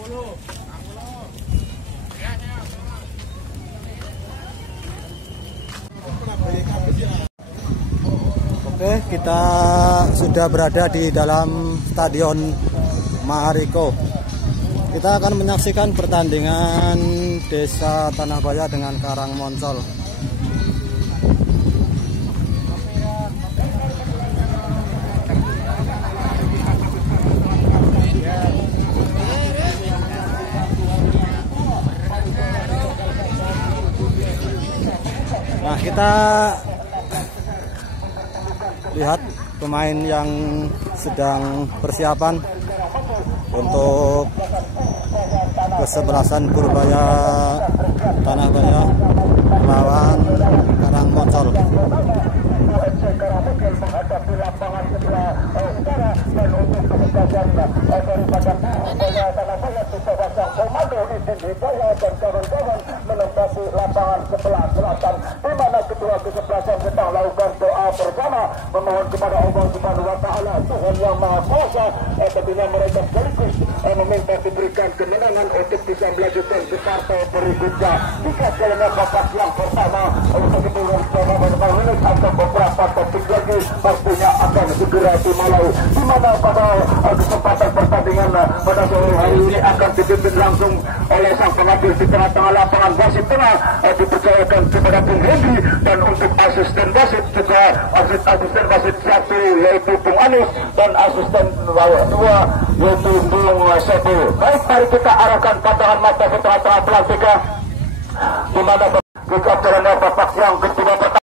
Oke, kita sudah berada di dalam Stadion Mahariko. Kita akan menyaksikan pertandingan Desa Tanahbaya dengan Karangmoncol. Nah, kita lihat pemain yang sedang persiapan untuk kesebelasan Purbaya Tanahbaya melawan Karangmoncol. Menghadapi lapangan sebelah utara dan untuk kesegajan daripada Purbaya Tanahbaya bisa pasang komando izin Hidayah dan kawan-kawan menempati lapangan sebelah selatan, di mana kedua kesebelasan sedang melakukan doa bersama memohon kepada Allah Subhanahu wa taala, Tuhan yang Maha Kuasa, tentunya mereka sekaligus meminta diberikan kemenangan untuk bisa melanjutkan ke partai berikutnya. Jika jalannya babak yang pertama untuk kemudian coba menang atau beberapa topik lagi pastinya akan segera dimulai, di mana pada kesempatan pertandingan pada sore hari ini akan dipimpin langsung oleh sang pengambil di tengah-tengah lapangan wasit tengah dipercayakan kepada Bung Hendri, dan untuk asisten wasit juga asisten wasit 1 yaitu Bung Anis dan asisten 2 yaitu Bung Sebu. Baik, mari kita arahkan pandangan mata ke tengah-tengah pelantikan, di mana jika jalannya babak yang kedua pertama.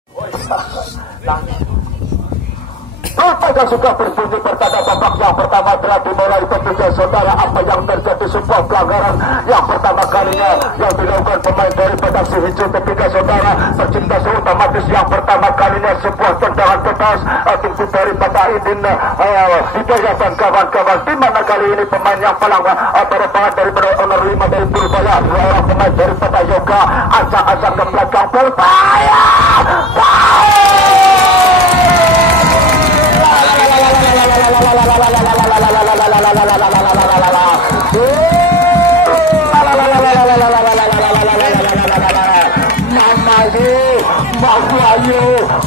Apakah sudah berbunyi pertanda babak yang pertama telah dimulai? Tentunya saudara, apa yang terjadi sebuah pelanggaran yang pertama kalinya yang dilakukan pemain daripada si hijau ketika saudara tercipta otomatis yang pertama kalinya sebuah tendangan bebas tentu daripada Idin Hidayah dan kawan-kawan, di mana kali ini pemain yang paling terdepan daripada nomor 5 dari Purbaya, dua orang pemain daripada Yoga acak-acak ke belakang Purbaya.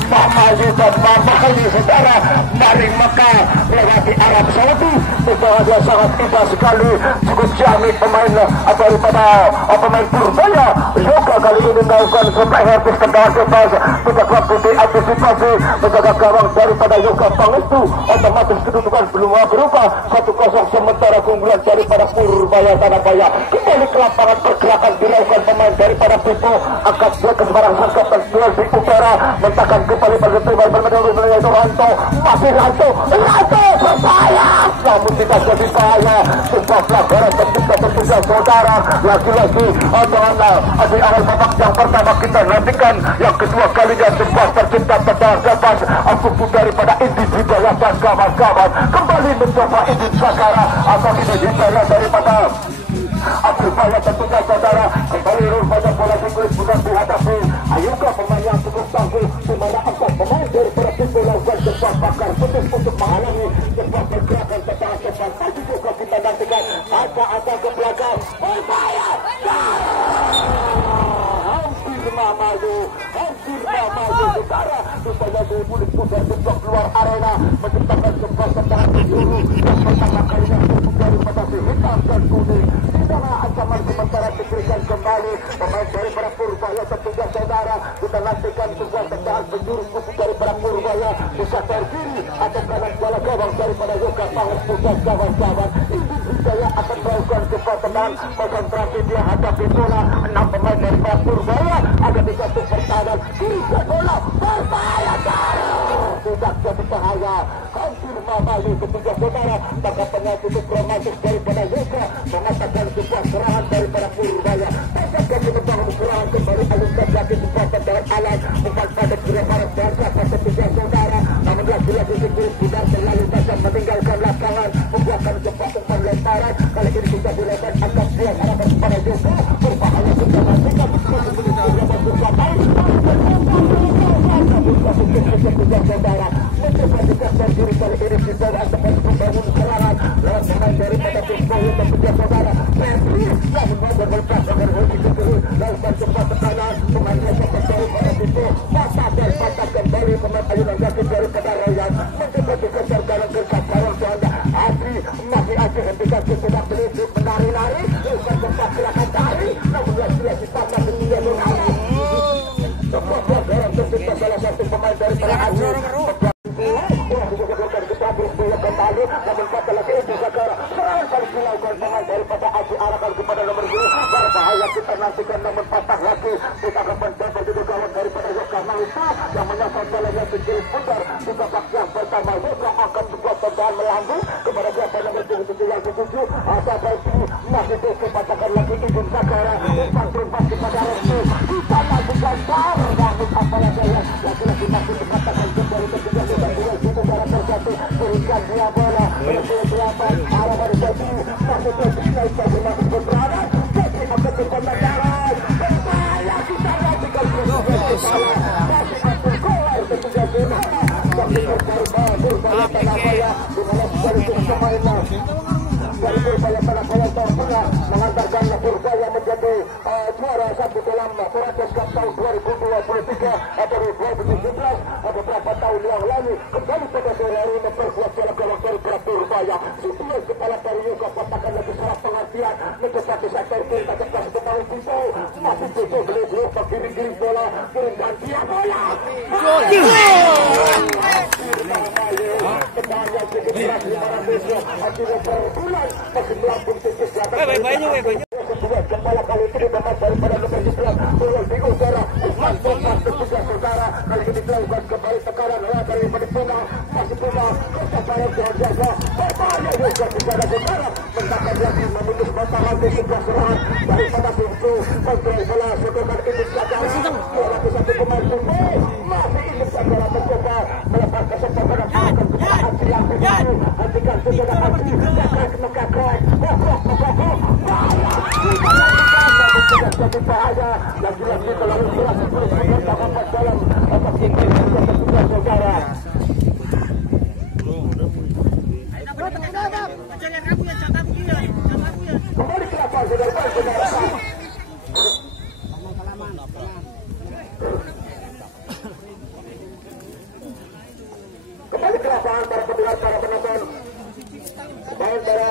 Mamayu dan Mamayu saudara dari Mekah lewati Arab Saudi, dia sangat indah sekali, cukup jamin pemain daripada pemain Purbaya. Yoga kali ini melakukan herpes tendangan bebas, tidak mampu diantisipasi menjaga gawang daripada Yoga Pangestu, otomatis kedudukan belum berubah 1-0 sementara keunggulan daripada Purbaya Tanahbaya. Kembali ke lapangan pergerakan dilakukan pemain daripada Pipo, angkat dia ke sembarang sangkatan duel di utara, mentakkan kembali pada pemain bermedali itu Ranto, masih Ranto berbahaya, namun tidak jadi bahaya. Sebuah pelanggaran tentunya saudara, lagi-lagi di awal babak yang pertama kita nantikan yang kedua kalinya sebuah tercipta tendangan bebas tubuh daripada Indi Hidayah dan kawan-kawan, kembali mencoba Indi Sakara atau Indi Hidayah daripada Purbaya tentunya saudara, kembali rupanya bola dikulis bukan dihadapi Ayuka pemain yang cukup tangguh, di mana angkat pemain daripada Pipo lakukan sebuah bakar putus untuk menghalangi sebuah pergerakan tendangan bebas. Tadi juga kita nantikan ada ke belakang Purbaya hampir maju saudara, supaya Bulik Putar sebuah keluar arena menciptakan sebuah tendangan dulu yang pertama kalinya daripada si hitam dan kuning, di mana ancaman sementara diberikan kembali pemain daripada Purbaya tentunya saudara. Kita nantikan sebuah tendangan penjuru kubu daripada Purbaya bisa terkiri atau kanan bola gawang daripada Yoga Pangestu dan kawan-kawan. Ini Hidayah akan melakukan sebuah tendangan konsentrasi, dia hadapi bola 6 pemain daripada Purbaya akan dijatuh pertahanan, tiga bola Purbaya tidak jadi bahaya, hampir Mamayu ketiga saudara, maka penalti cukup romantis daripada Yoga mengatakan sebuah serangan daripada Purbaya. Apakah membangun serangan kembali alunkan lagi sebuah tendangan alat umpan pada kira para bangsa pada tiga saudara, namun lagi-lagi Sigurd Budar terlalu tajam meninggalkan lapangan, membuatkan sebuah umpan lemparan. Kali ini sudah dilakukan angkat dia harapan kepada Yoga, berbahaya juga nantikan saudara mencoba dikasih diri kali ini di bawah ataupun membangun serangan lewat pemain daripada Pipo tentunya saudara Ferdi yang mengobrol berlepas agar hobi kekiri lakukan cepat tekanan pemainnya cepat dari pada pintu patah dan patah kembali pemain ayunan kaki daripada Ryan mencoba dikejar dalam gertak barang soalnya Aji masih Aji hentikan sudah berisi menari-nari lakukan cepat gerakan tarik namun lagi patah ketiga menari sebuah dalam tercipta salah satu pemain daripada Aji kembali namun patah lagi itu sekarang serangan harus dilakukan pemain daripada Aji arahkan kepada nomor 2 berbahaya kita nantikan namun patah lagi kita akan mencoba jadi kawan daripada Yoka Nauta yang menyasar jalannya kecil putar di babak yang pertama Yoka akan sebuah tendangan melambung kepada siapa nomor 7 yang dituju sampai ini masih dikepatakan lagi izin Sakara umpan terlepas kepada Restu kita lakukan bar namun apalagi lagi-lagi masih dikatakan kembali ketiga kita dua itu darah terjatuh berikan dia bola berapa arah dari Jadi masih naik masih masuk ke berada Jadi akan berkontak darah berbahaya kita lakukan masih akan keluar ketiga zona tapi berbahaya tanah bola di mana sekali pemainnya dari Purbaya tanah bola pernah mengantarkan Purbaya menjadi juara satu dalam Purates Cup tahun 2023 atau 2017 beberapa tahun yang lalu kembali pada sore hari ini memperkuat jalan-jalan dari Purbaya Sitius kepala dari Yoga katakan lagi salah pengertian mencoba bisa terpil tak cepat kembali pintu masih tutup beli-beli kirim-kirim bola kirimkan dia bola kembali sedikit berat 500 akhirnya berbulan masih melambung tipis di atas kedua kepala kali ini memang daripada nomor 11 bola di utara Usman Bokas ketiga saudara kali ini dilakukan kembali tekanan dari Puna masih Puna kesabaran jaga berbahaya juga secara saudara mentakkan lagi memutus bantahan di sebuah serangan daripada pintu kontrol bola sekolah ini Sakara bola ke satu pemain Puna masih ini Sakara mencoba melepas kesempatan akan kepada Hati yang begitu hentikan saudara Hati kakak tidak ada lagi-lagi terlalu keras dapat dalam atas tinggi ketika saudara kembali ke lapangan saudara kembali ke lapangan para pendengar para penonton baik para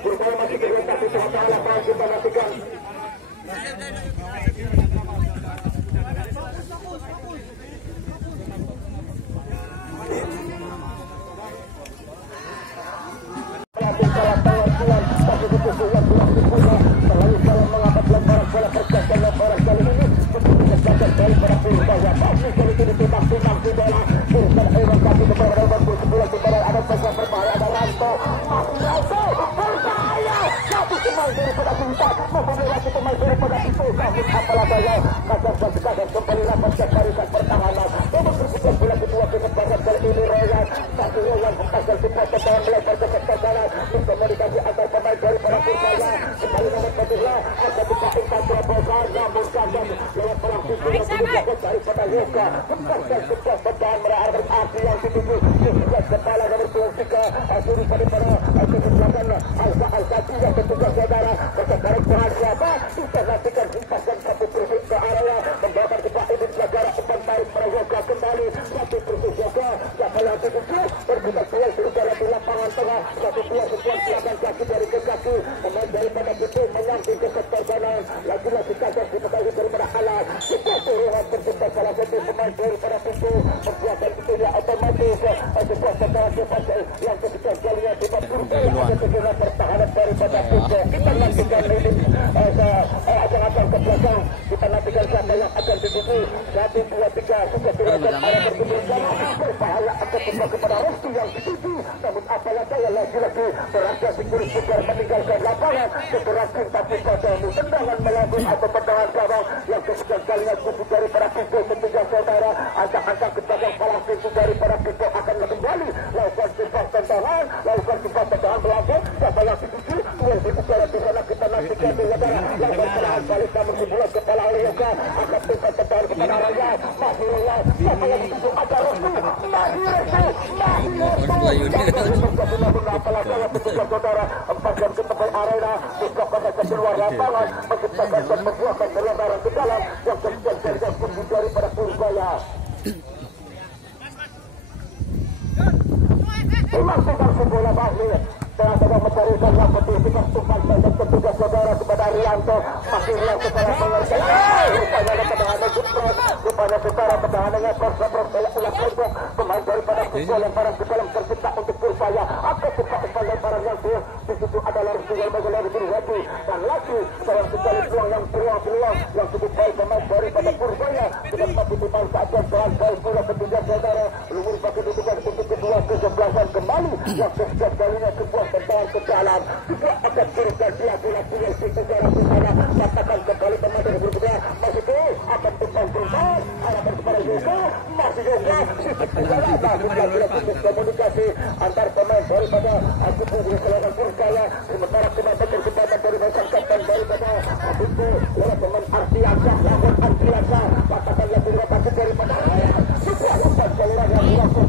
Purbaya masih berhenti di tengah lapangan kita nantikan kembali lapas barisan pertahanan nomor berbuka bola kedua kesepakat kali ini Royan satu Royan pasal cepat tendangan melebar ke kanan komunikasi antar pemain dari para Purbaya kembali nomor 14 akan dipakai Pantura Bogor namun kagam lewat pelang pintu yang dijaga daripada Yoga pasal cepat tendangan meraih aksi yang dituju sehingga kepala nomor 23 asuri pada kesebelasan Al-Sati yang petugas saudara kesebaran Tuhan siapa kita nantikan hempaskan satu persis ke area membawakan kepada Udin Sagara umpan tarik Prayoga kembali satu persis Yoga siapa yang dituju berbuka peluang saudara di lapangan tengah satu peluang sebuah belakang kaki dari ke kaki pemain daripada pintu menyamping ke sektor kanan lagi-lagi kaget dipegangkan daripada alat sebuah turunan tercipta salah satu pemain daripada pintu membuatkan pintunya otomatis sebuah tendangan cepat yang ketika kalinya tiba Purbaya ada segera pertahanan daripada pintu kita nantikan ini akan ke belakang kita nantikan siapa yang akan dituju 1, 2, 3 sudah turunkan arah berkumpul sama berbahaya akan kembali kepada Restu yang dituju namun apalagi lagi-lagi berada sekuris putar meninggalkan lapangan keterakan tapi padamu tendangan melambung atau tendangan gawang yang kesekian kalinya kubu dari para pintu ketiga saudara ancang-ancang ke belakang palang pintu dari para pintu akan kembali lakukan cepat tendangan melambung siapa yang dituju tuan di utara di sana kita nantikan di saudara lakukan serangan balik namun sebulan kepala oleh Yoga akan tingkat tendangan kepada Raya masih Raya siapa yang dituju ada Restu masih Restu apalagi petugas saudara 4 jam ke Partai Arena diblokkan ke luar lapangan menciptakan dan membuahkan berlebaran ke dalam yang kemudian terjadi tinggi daripada Purbaya. Dimasukkan bola balik tengah-tengah mencarikan yang petikan tumpang dan petugas saudara kepada Rianto. Masih Rianto salah mengerjakan rupanya ada pertahanan jepret, rupanya secara pertahanannya Persebaya ulah pondok pemain daripada Purbaya lemparan ke dalam tercipta untuk Purbaya. Apa suka umpan lemparan yang dia di situ adalah Rizal Magelar Dirwati dan lagi sayang sekali peluang yang cukup baik pemain daripada Purbaya tidak mampu dimain saja pelan baik pula petugas saudara lumur pakai dudukan untuk kedua kesebelasan kembali yang setiap kalinya sebuah tendangan ke dalam juga akan berikan dia bola punya si negara di sana katakan kembali pemain dari Purbaya masih ke akan tumpang harapan kepada Yoga masih Yoga si Purbaya kemudian putus komunikasi antar pemain daripada Akupu di selatan Purbaya sementara kembali kesempatan dari Masan Kapten daripada Akupu lewat pemain Artiasa lawan Artiasa katakan yang dilakukan daripada sebuah umpan saluran yang dilakukan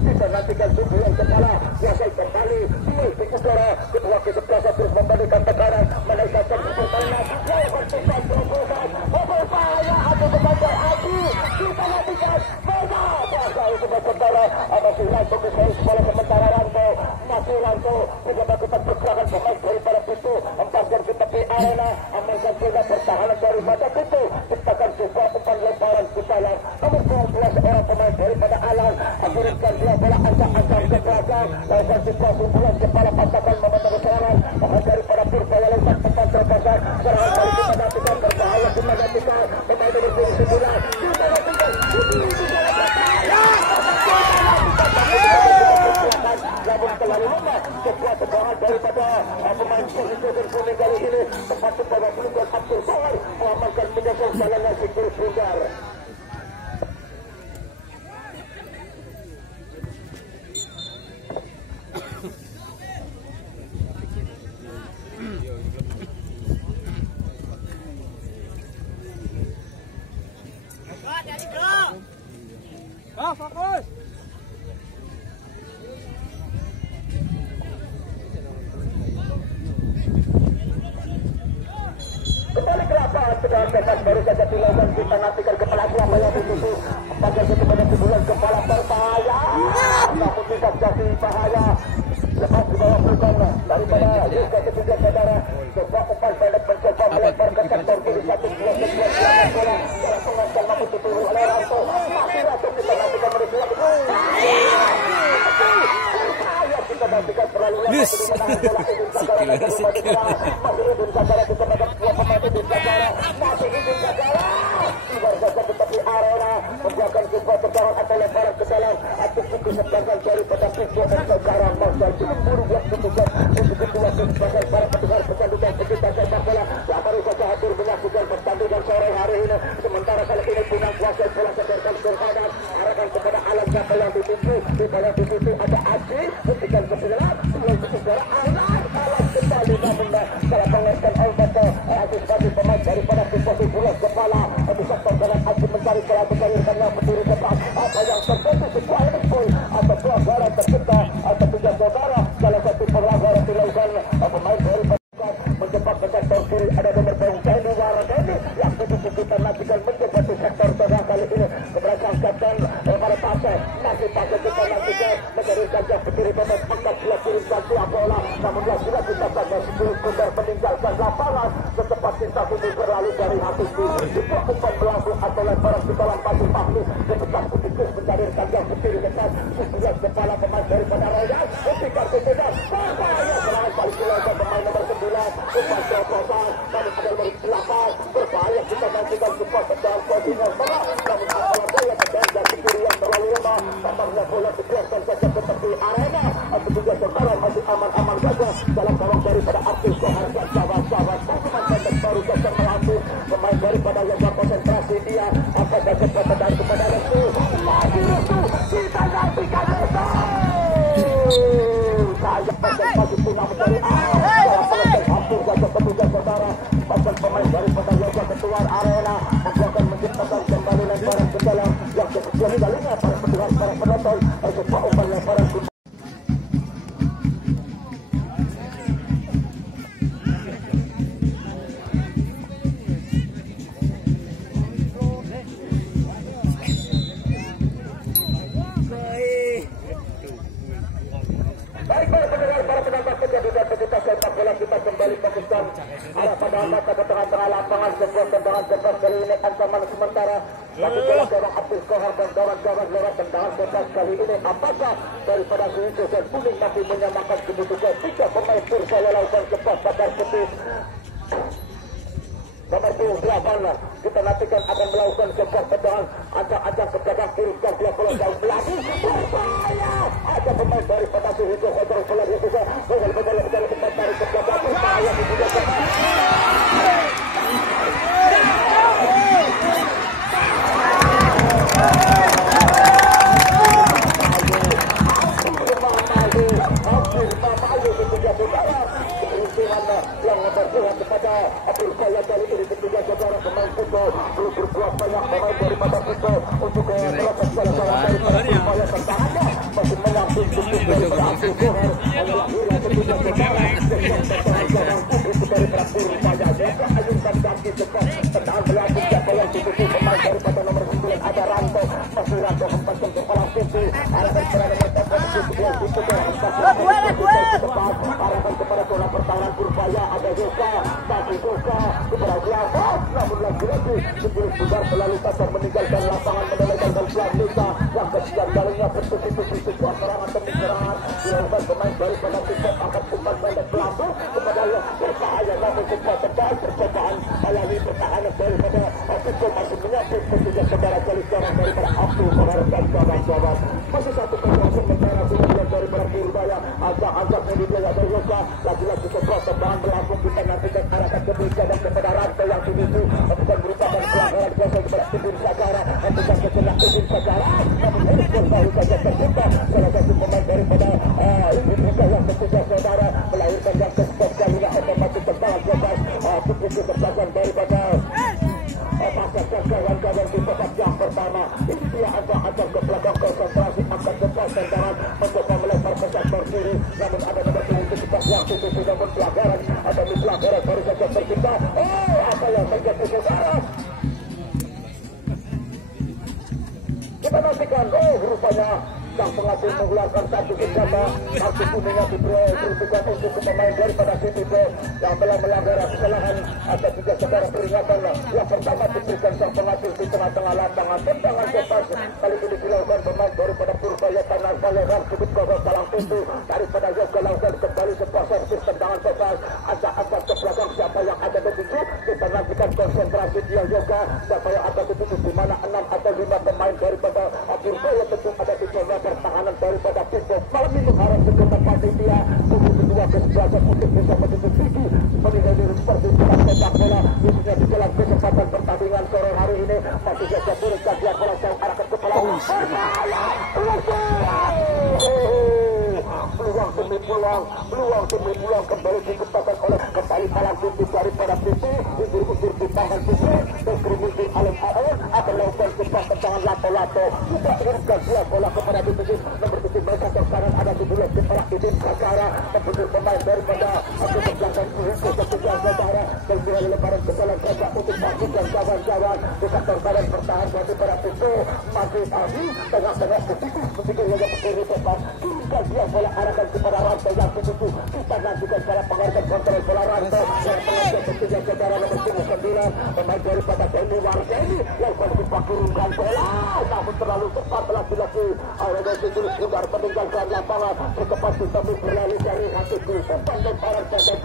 kita nantikan sundulan kepala kuasai kembali di udara kedua kesebelasan terus memberikan tekanan menaikkan permainan lawan tumpang terobosan Purbaya atau kepada Aki kita nantikan mega kuasa itu saudara masih Ranto Kusai sekolah sementara Ranto masih Ranto juga melakukan pergerakan pemain daripada Pitu empatkan ke tepi arena amankan juga pertahanan daripada Pitu ciptakan sebuah umpan lemparan ke dalam nomor 12 seorang pemain daripada Alang akibatkan dia bola angkat-angkat ke belakang lakukan sebuah pukulan kepala pasukan memenuhi serangan pemain daripada Purbaya lewat tempat terbesar serangan kali kita nantikan berbahaya kita nantikan pemain dari sini sebulan kita nantikan namun terlalu lama sebuah tendangan daripada pemain posisioner kuning kali ini tepat kepada pelukan Abdul Somad mengamankan menyokong jalannya si Kurus Bundar. Fokus. Kembali ke lapangan sudah bebas baru saja dilakukan kita nantikan kepala siapa yang dituju pada kepada sebulan kepala Purbaya namun tidak jadi bahaya lepas di bawah bukan daripada juga ketiga saudara coba umpan pendek mencoba melempar ke sektor kiri satu dua bola dalam pengancam mampu dituju oleh Ranto masih Ranto kita nantikan mereka kita nantikan terlalu lama masih Idun Sagara kita pada dua pemain Idun Sagara masih Idun Sagara luar biasa tetapi arena membuatkan sebuah tendangan atau lemparan ke dalam atau putus sebelah daripada Pitu dan Sagara Marsal buru buat putusan untuk kedua kesempatan para petugas pertandingan pecinta sepak bola yang baru saja hadir menyaksikan pertandingan sore hari ini sementara kali ini punya kuasa bola sebarkan berhadap arahkan kepada alam siapa yang dituju di bawah di situ ada Aji berikan kesedaran sebelum kesedaran alam kembali namun salah pengertian Alberto Aziz bagi pemain daripada posisi bulat kepala di sektor kanan Aji mencari celah mencairkan yang berdiri depan apa yang terjadi sebuah ekspor atau pelanggaran tercipta atau tiga saudara salah satu pelanggaran dilakukan pemain daripada menjebak ke sektor kiri ada nomor punggung Teni Waradeni yang tujuh kita nantikan menjebak di sektor tengah kali ini keberanian kapten pada pasir masih pasir kita nantikan mencari gajah berdiri pemain angkat dia kirimkan dia bola namun dia sudah kita pada sebelum Bundar meninggalkan lapangan secepat kita ini berlalu dari hati sebuah umpan melambung atau lemparan ke dalam pasir pasti kebetulan putus mencari gajah berdiri depan sebelah kepala pemain daripada Royal ketika kemudian Purbaya serangan balik dilakukan pemain nomor 9 umpan terobosan namun ada nomor 8 berbahaya kita nantikan sebuah tendangan posisi yang tengah namun apalah bola tendangan dari kiri yang terlalu lemah tampaknya bola dibiarkan saja ke tepi arena atau juga sekarang masih aman-aman saja dalam gawang daripada Abdul Somad dan sahabat-sahabat pemain pendek baru saja melatih pemain daripada yang konsentrasi dia apa saja tendangan kepada Restu masih Restu kita nantikan Restu saya masih punya mencari hampir saja petugas saudara pasal pemain daripada Yoga keluar arena akan menciptakan kembali lemparan ke dalam yang kedua kalinya para petugas para penonton sebuah umpan lemparan kita kembali fokuskan arah pada mata ke tengah-tengah lapangan. Sebuah tendangan bebas kali ini ancaman sementara. Tapi bola seorang Abdul Kohar dan kawan-kawan lewat tendangan bebas kali ini. Apakah daripada Suhinto dan Kuning masih menyamakan kebutuhan 3 pemain Persaya lakukan lepas pada putih. Nomor 28 kita nantikan akan melakukan sebuah tendangan ancang-ancang ke belakang kiri dan dia bola jauh lagi. Berbahaya. Ada pemain daripada Suhinto kontrol bola dia juga. Betul-betul mencari tempat tarik ke belakang. Berbahaya di dunia tengah. Yang berbuat kepada Abdul Kaya kali ini ketiga saudara pemain Kuto belum berbuat banyak pemain daripada Kuto untuk melakukan salah-salah daripada upaya pertahanan masih menyamping cukup daripada Abdul Kohar adalah hira ketiga saudara yang tertahan itu dari terakhir upaya juga ayunkan kaki cepat tendangan berlaku siapa yang ditutup pemain daripada nomor 9 ada Ranto masih Ranto hempaskan kepala pintu arahkan berada mereka posisi yang itu arahkan kepada bola pertahanan Persaya ada Yoka tapi Yoka kepada belakang namun lagi-lagi sebelum bubar selalu saja meninggalkan lapangan meninggalkan Nisa yang kesian kalinya bertusi-tusi sebuah serangan demi serangan dilakukan pemain daripada Tiktok akan umpan pendek pelaku kepada yang berbahaya namun sebuah tegal percobaan alami pertahanan daripada Tiktok masih menyapit ketiga saudara kali sekarang daripada Abdul Kohar dan kawan-kawan masih satu kekuatan sementara kemudian daripada Persaya agak-agak kemudian ada Yoka lagi-lagi sebuah tendangan berlangsung kita nantikan arahkan ke Bika dan kepada Ranto yang dituju bukan merupakan pelanggaran kuasa kepada Ibn Sagara bukan kecendak Ibn Sagara namun handphone baru saja terbuka salah satu pemain daripada Ibn Bika yang ketiga saudara melahirkan yang ke-10 kalinya otomatis tendangan bebas putri kebersamaan daripada pasang kawan-kawan di babak yang pertama ini dia agak-agak ke belakang konsentrasi akan depan tendangan mencoba melempar ke sektor kiri namun ada nomor 7 yang itu sudah pelanggaran atau pelanggaran baru saja tercipta apa yang terjadi saudara kita nantikan rupanya sang pengatur mengeluarkan satu senjata kartu kuningnya diberikan untuk pemain daripada Citibel yang telah melanggar kesalahan ada 3 saudara peringatan yang pertama diberikan sang pengatur di tengah-tengah lapangan tendangan bebas kali ini dilakukan pemain daripada Persaya Tanah Baleran sudut gawang palang pintu daripada Yoga lakukan kembali sebuah servis tendangan bebas agak-agak ke belakang siapa yang ada dituju kita nantikan konsentrasi dia Yoga siapa yang ada dituju di mana 6 atau 5 pemain daripada Persaya tentu ada di zona pertahanan daripada Tito malam ini mengharap segenap panitia untuk kedua kesebelasan untuk bisa menutup tinggi menilai diri seperti sepak bola khususnya di dalam kesempatan pertandingan sore hari ini masih saja buruk kajian bola jauh arahkan kepala peluang demi peluang kembali diciptakan oleh kembali palang pintu daripada Tito unsur di tangan Tito dan kriminal Alam Aon akan melakukan sebuah tendangan lato-lato tidak inginkan dia bola kepada Tito nomor 7 mereka sekarang ada di bulan kepala Ibn Sagara membentuk pemain daripada Abdul Belakang Suhinto ketiga saudara dan dengan lebaran ke dalam gajah untuk Bagi dan kawan-kawan di sektor kanan pertahanan daripada Tito masih Adi tengah-tengah ketika dia berdiri bebas kirimkan dia bola arahkan kepada Ranto yang dituju kita nantikan cara pengarahkan kontrol bola Ranto yang pengajar ketiga saudara nomor 9 pemain daripada Denny Wargeni yang berjumpa kirimkan bola namun terlalu cepat lagi-lagi ada Sidul Sudar meninggalkan lapangan berkepas tapi berlari dari hatiku umpan lemparan pendek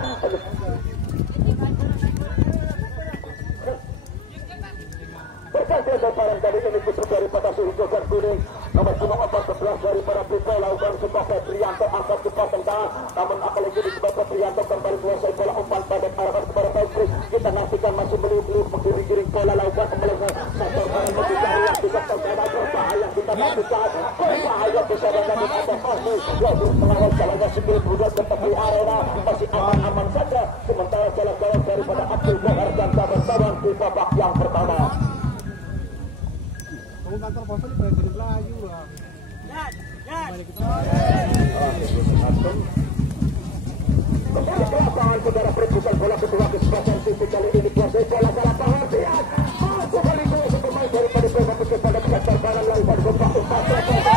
bergantian lemparan dari ini putra daripada Suhinto dan Kuning nomor 14 daripada Pito lakukan sebuah Febrianto angkat cepat tendangan namun apalagi di sebuah Febrianto kembali selesai bola umpan pendek arahkan kepada Patrick kita nantikan masih meliuk-liuk menggiring-giring bola lakukan kembali sektor kanan mencari yang di sektor kanan berbahaya kita nantikan berbahaya bisa mengambil ada Fahmi yang mengawal jalannya sebelum berubah ke tepi arena masih aman-aman saja sementara jalan-jalan daripada Abdul Kohar dan kawan-kawan di babak yang pertama kantor pos ini banyak jadi Melayu lah. Kembali ke lapangan saudara perputaran bola kedua kesempatan Titi kali ini kuasai bola ke lapangan lihat masuk kali dua pemain daripada Persib kepada sektor kanan lalu pada gempa umpan daripada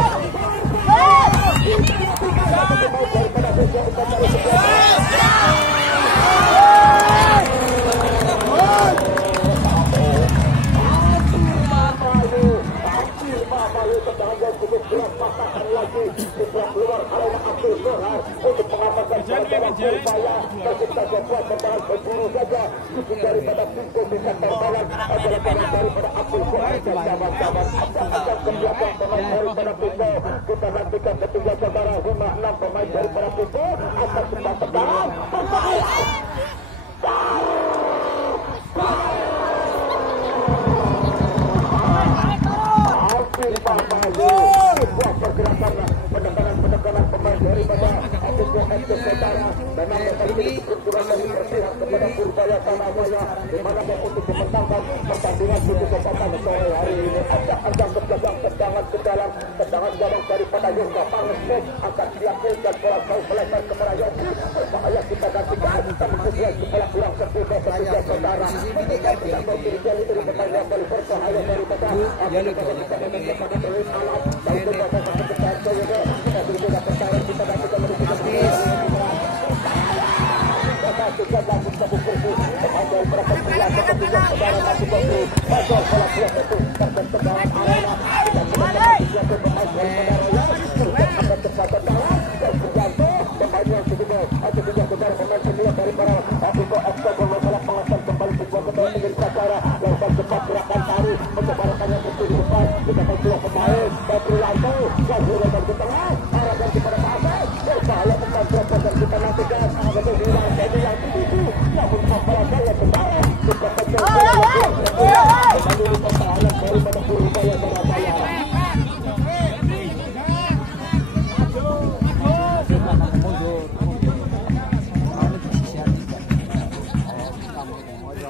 kuat bertahan berburu saja cukup daripada Pintu di sektor kanan adalah pemain daripada Abdul Fuad dan kawan-kawan akan ke belakang pemain daripada Pintu. Kita nantikan ketiga saudara 5-6 pemain daripada Pintu akan cepat bertahan berbahaya. Hampir sama sebuah pergerakan penekanan pemain daripada Abdul Fuad dan saudara. Memang menjadi kebetulan dari berpihak kepada Purbaya Tanahmaya di mana untuk memenangkan pertandingan di kesempatan sore hari ini. Ajak ke belakang tendangan ke dalam tendangan gawang daripada Yoga Pangesek akan dilakukan bola jauh melebar ke Merayoki. Berbahaya kita gantikan kemudian bola kurang sesuai ketiga saudara. Ketika kita berdiri dari pemain yang paling berbahaya daripada Abdul Fuad kepada Terus Alam dan juga kepada Joyo. Kita berbeda perkara kita dan kita menunjukkan juga langsung satu kursi sepanjang berapa bulan ketiga saudara masih berdiri pasal bola bola itu terbentuk arena kita pemain akan cepat dalam dan bergantung pemain yang kedua atau juga saudara pemain senior dari para Apiko Oktober masalah pengasan kembali sebuah ketua ingin saudara lakukan cepat gerakan tarik menyebarkan yang berdiri depan kita kedua pemain dan Prilanto Gazura dan ke tengah arahkan kepada pasal berbahaya tentang dan kita nantikan betul hilang jadi yang tinggi namun masalah saya kembali kita pertahanan daripada Purbaya Surabaya.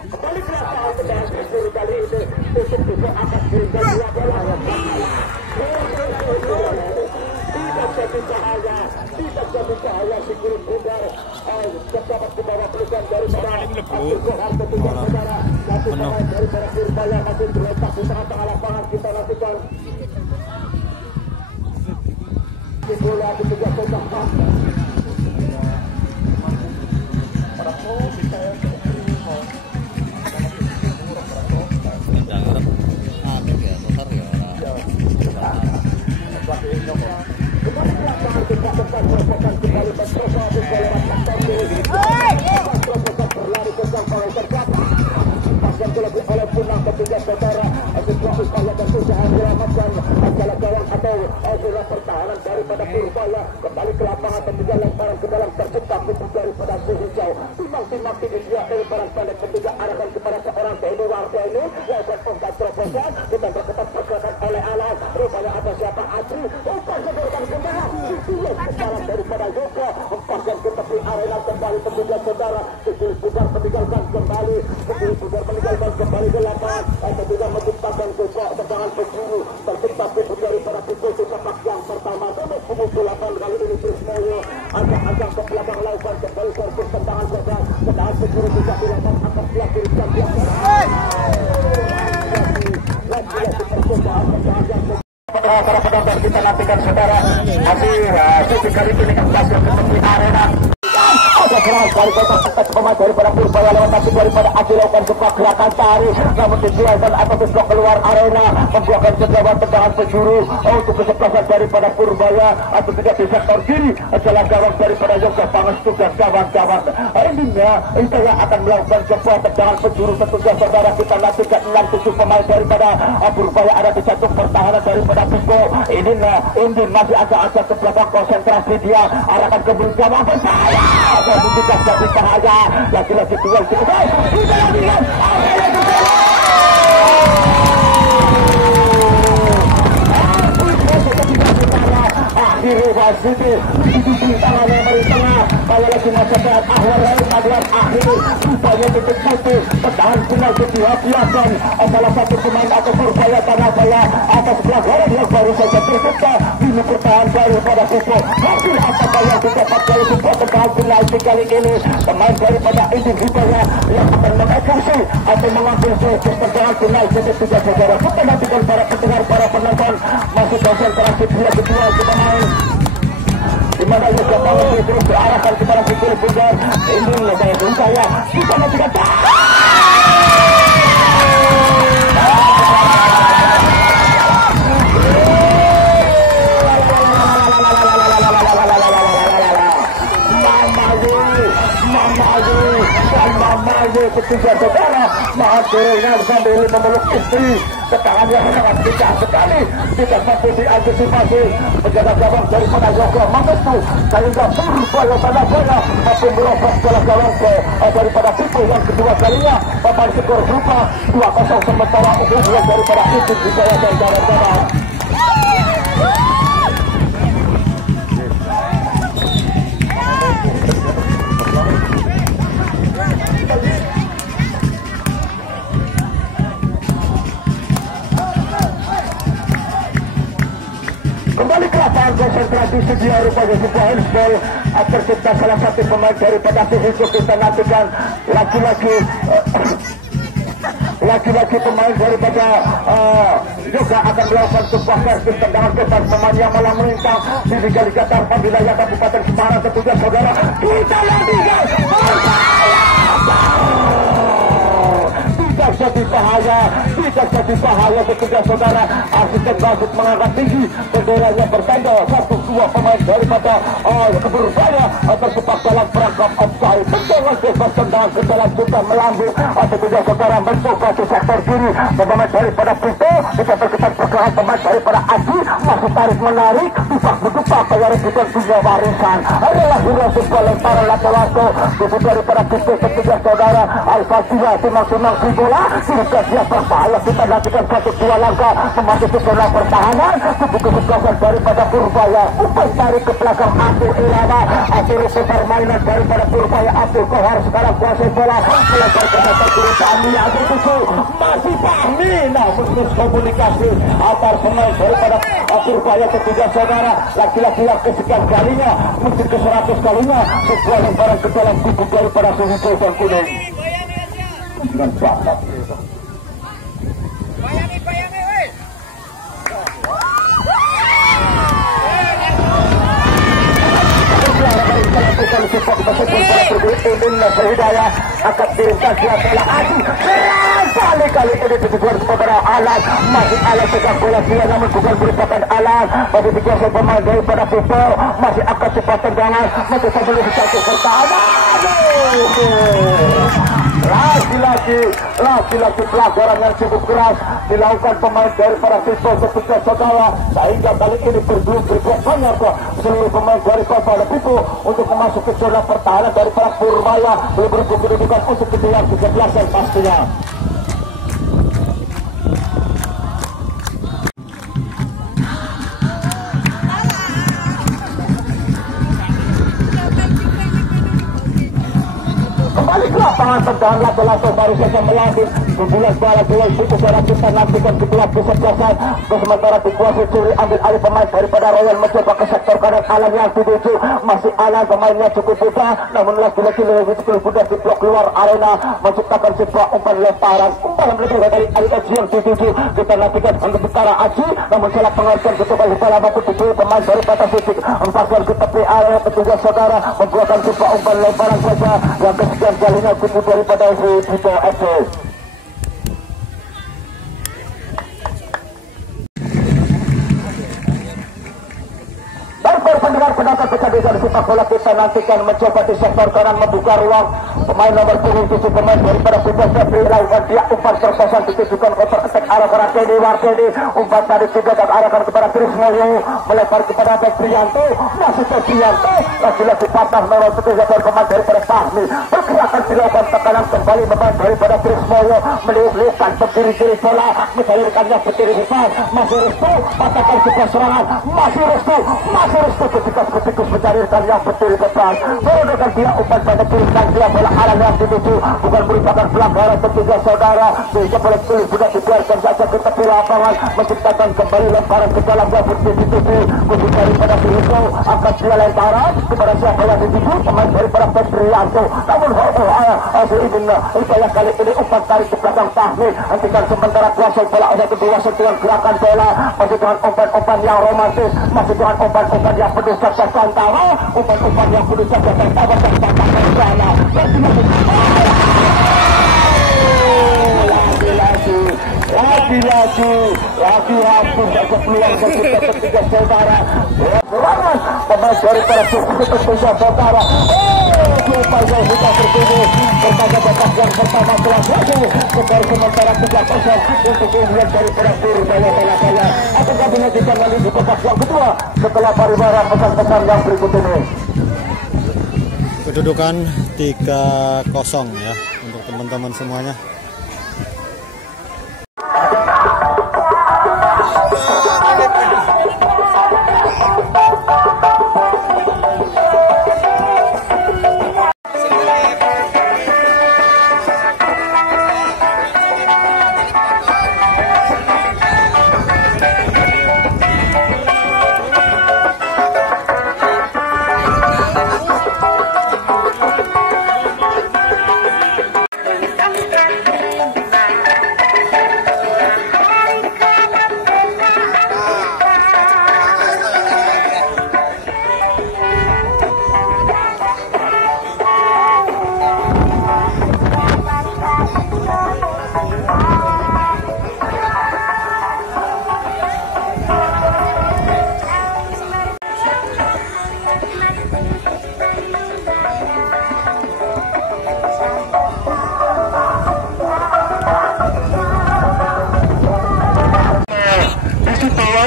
Kembali ke lapangan tendangan kali ini untuk bisa akan berikan dua bola. Tidak jadi cahaya Sigurd Budar dapat dibawa pelukan daripada Abdul Fuad ketiga saudara satu pemain daripada Purbaya masih terletak di tengah-tengah lapangan kita nantikan di bola ketiga saudara berlari ke samping terdapat pasang kelebih oleh punang ketiga saudara sebuah upaya dan usaha menyelamatkan adalah gawang atau adalah pertahanan daripada Purbaya kembali ke lapangan ketiga lemparan ke dalam tercipta pintu daripada hijau timang-timang tinggi dia lemparan pendek ketiga arahkan kepada seorang TNI Warga ini lewat pengkat terobosan dengan berketat pergerakan oleh Alam rupanya ada siapa Adri umpan seberikan kembali ditulis kesalahan daripada Yoga empaskan ke tepi arena kembali ketiga saudara Sigurd Budar meninggalkan kembali Sigurd Budar meninggalkan kembali ke lapangan atau tidak menciptakan kekok tendangan penjuru tercipta pintu daripada pintu sepak yang pertama untuk pemukulakan kali ini Prismoyo agak ke belakang lakukan kembali servis tendangan gagal tendangan penjuru tidak dilakukan akan dilakukan lagi-lagi percobaan tendangan para penonton kita nantikan saudara masih kali ini masuk ke tepi arena ada keras dari kotak pemain daripada Purbaya lewat kaki daripada Adi lakukan sebuah gerakan tarik namun dijualkan atau diblok keluar arena membuahkan sebuah tendangan penjuru untuk kesebelasan daripada Purbaya atau tidak di sektor kiri adalah gawang daripada Yoga Pangestu dan kawan-kawan intinya itu yang akan melakukan sebuah tendangan penjuru tentunya saudara kita nantikan 6-7 pemain daripada Purbaya ada di jantung pertahanan daripada Biko ini masih agak-agak ke belakang konsentrasi dia arahkan ke gawang berbahaya tidak jadi cahaya lagi-lagi duel selesai kita lanjutkan akhirnya Wasiti di tangannya dari tengah kalau lagi masyarakat Ahwar Raid Madwan akhirnya rupanya titik putih pertahanan final dihati-hatikan salah satu pemain atau Purbaya Tanahmaya atas sebelah gawang yang baru saja tercipta ini pertahanan daripada Biko hasil apakah yang didapat dari sebuah pertahanan final kali ini pemain daripada individunya yang akan mengeksekusi atau mengambil sukses pertahanan final titik 3 saudara kita nantikan para pendengar para penonton masih konsentrasi bila kedua kita main di mana Yoga Pangestu terus diarahkan kepada Sigurd Budar ini saya saya kita nantikan Mama Ayo ketiga saudara, mahat gorengan sambil memeluk istri. Ketangannya sangat bijak sekali, tidak mampu diantisipasi menjaga gawang daripada Yoga Mangestu, sehingga Purbaya Tanahjaya mampu merosot bola gawang daripada Pipo yang kedua kalinya. Papan skor berupa 2-0 sementara unggulan daripada itu Wijaya dan kawan-kawan. Kembali ke lapangan konsentrasi sedia rupanya sebuah handball tercipta salah satu pemain daripada Suzuki. Kita nantikan laki-laki pemain daripada juga akan melakukan sebuah servis tendangan bebas. Pemain yang malah melintang di Liga Tarpan wilayah Kabupaten Semarang tentunya saudara. Kita lanjutkan tidak jadi bahaya ketika saudara. Asisten wasit mengangkat tinggi benderanya bertanda 1-2 pemain daripada Purbaya terjebak dalam perangkap offside. Tendangan bebas tendangan ke dalam sudah melambung atau tidak saudara mencoba di sektor kiri. Pemain daripada Pito dicapai pergerakan pemain daripada Adi masih tarik menarik dupak kayak rebutan punya warisan. Adalah sebuah lemparan lato-lato daripada Pito ketika saudara. Al-Fatihah timang-timang di bola tidak siap berbahaya. Kita nantikan 1-2 langkah memasuki zona pertahanan. Tubuh kesuksesan daripada Purbaya umpan tarik ke belakang Abdul Irama. Akhir permainan daripada Purbaya. Abdul Kohar sekarang kuasai bola melebar ke dasar kiri Fahmi. Abdul Tusu masih Fahmi, namun miskomunikasi antar pemain daripada Purbaya ketiga saudara. Laki-laki yang kesekian kalinya, mungkin ke-100 kalinya sebuah lemparan ke dalam tubuh daripada Suzuki dan kuning dengan bakat. Bayangi, weh. Hidayah akan diringkas dia bola Adi kali ini ditujukan kepada Alan. Masih Alan pegang bola dia namun bukan merupakan Alan. Bagi dikuasai pemain daripada Pipo masih akan cepat tendangan masih sebelum satu pertahanan. Lagi-lagi pelanggaran yang cukup keras dilakukan pemain daripada Pipo ketika saudara, sehingga kali ini berbuat banyak seluruh pemain daripada Pipo untuk memasuki zona pertahanan daripada Purbaya. Belum berebut kedudukan untuk ketinggalan 13 pastinya. Kembali ke lapangan tendangan lato-lato baru saja melatih kumpulan bola dua itu saudara. Kita nantikan kedua kesuksesan sementara dikuasai curi ambil alih pemain daripada Royal mencoba ke sektor kanan. Alan yang dituju masih Alan pemainnya cukup mudah namun lagi-lagi lebih mudah di blok luar arena menciptakan sebuah umpan lemparan lebih dari Ali Aji yang dituju. Kita nantikan untuk utara Aji namun salah pengertian ketika bola mampu dituju pemain daripada Fisik empatkan ke tepi area ketiga saudara membuatkan sebuah umpan lemparan saja yang kesekian kalinya kubu daripada Vito FC. Penangkan kecantikan sepak bola kita nantikan mencoba di sektor kanan membuka ruang pemain nomor 7 pemain daripada Vito FC lakukan dia umpan terpesan ditujukan counter attack arah Teddy Wartedi umpan tadi juga dan arahkan kepada Trisnoyo melebar kepada Prianto masih Prianto lagi-lagi patah nomor 7 pemain daripada Fahmi pergerakan dilakukan tekanan kembali pemain daripada Trisnoyo melihat berdiri-diri bola mengalirkannya berdiri depan masih Restu patahkan sebuah serangan masih Restu ketika Tikus mencarirkan yang berdiri depan menggunakan dia umpan pada kirikan dia bola Alan yang dituju bukan merupakan pelanggaran ketiga saudara sehingga boleh pilih sudah dibiarkan saja ke tepi lapangan menciptakan kembali lemparan ke dalam gabut dituju kubu daripada Firiko akan dia lemparan kepada siapa yang dituju pemain daripada Petrianto namun Hidayah kali ini umpan tarik ke belakang Fahmi hentikan sementara kuasai bola ada kedua sentuhan gerakan bola masih dengan umpan-umpan yang romantis masih dengan umpan-umpan yang penuh santara umpan-umpan yang penuh santara dan patahkan sana lagi hampir saja peluang kita ketiga saudara serangan pemain daripada ketiga saudara upaya kita tertuju berbagai babak yang pertama telah selesai. Skor sementara 3-0 untuk keunggulan dari Persebaya Surabaya. Apakah dilanjutkan lagi di babak yang kedua setelah pariwara pesan-pesan yang berikut ini? Kedudukan 3-0 ya untuk teman-teman semuanya.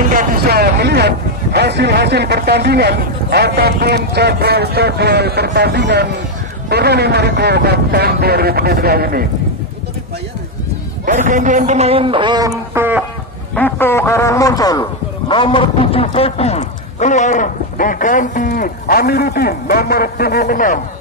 Anda bisa melihat hasil-hasil pertandingan ataupun jadwal pertandingan Borneo Mariko tahun 2023 ini. Pergantian pemain untuk Tito Karangmonsol, nomor 7 Febri keluar diganti Amiruddin, nomor 6.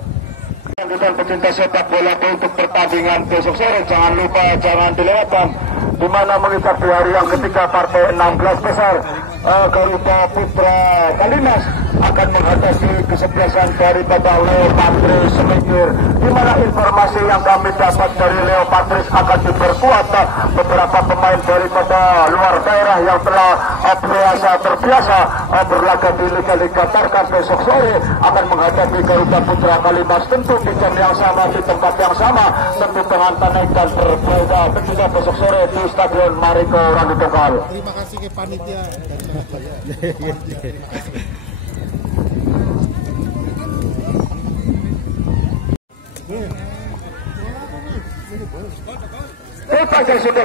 Dan pecinta sepak bola untuk pertandingan besok sore, jangan lupa, jangan dilewatkan, di mana mengikat di hari yang ketiga partai 16 besar. Garuda Putra Kalimas akan menghadapi kesebelasan daripada Leo Patris Semingkir, di mana informasi yang kami dapat dari Leo Patris akan diperkuat beberapa pemain daripada luar daerah yang telah terbiasa berlaga di Liga Tarkam besok sore akan menghadapi Garuda Putra Kalimas, tentu di jam yang sama, di tempat yang sama, tentu dengan tanah dan berbeda tentunya besok sore di Stadion Mariko Randu Tunggal. Terima kasih ke panitia dari Surabaya. Terima sudah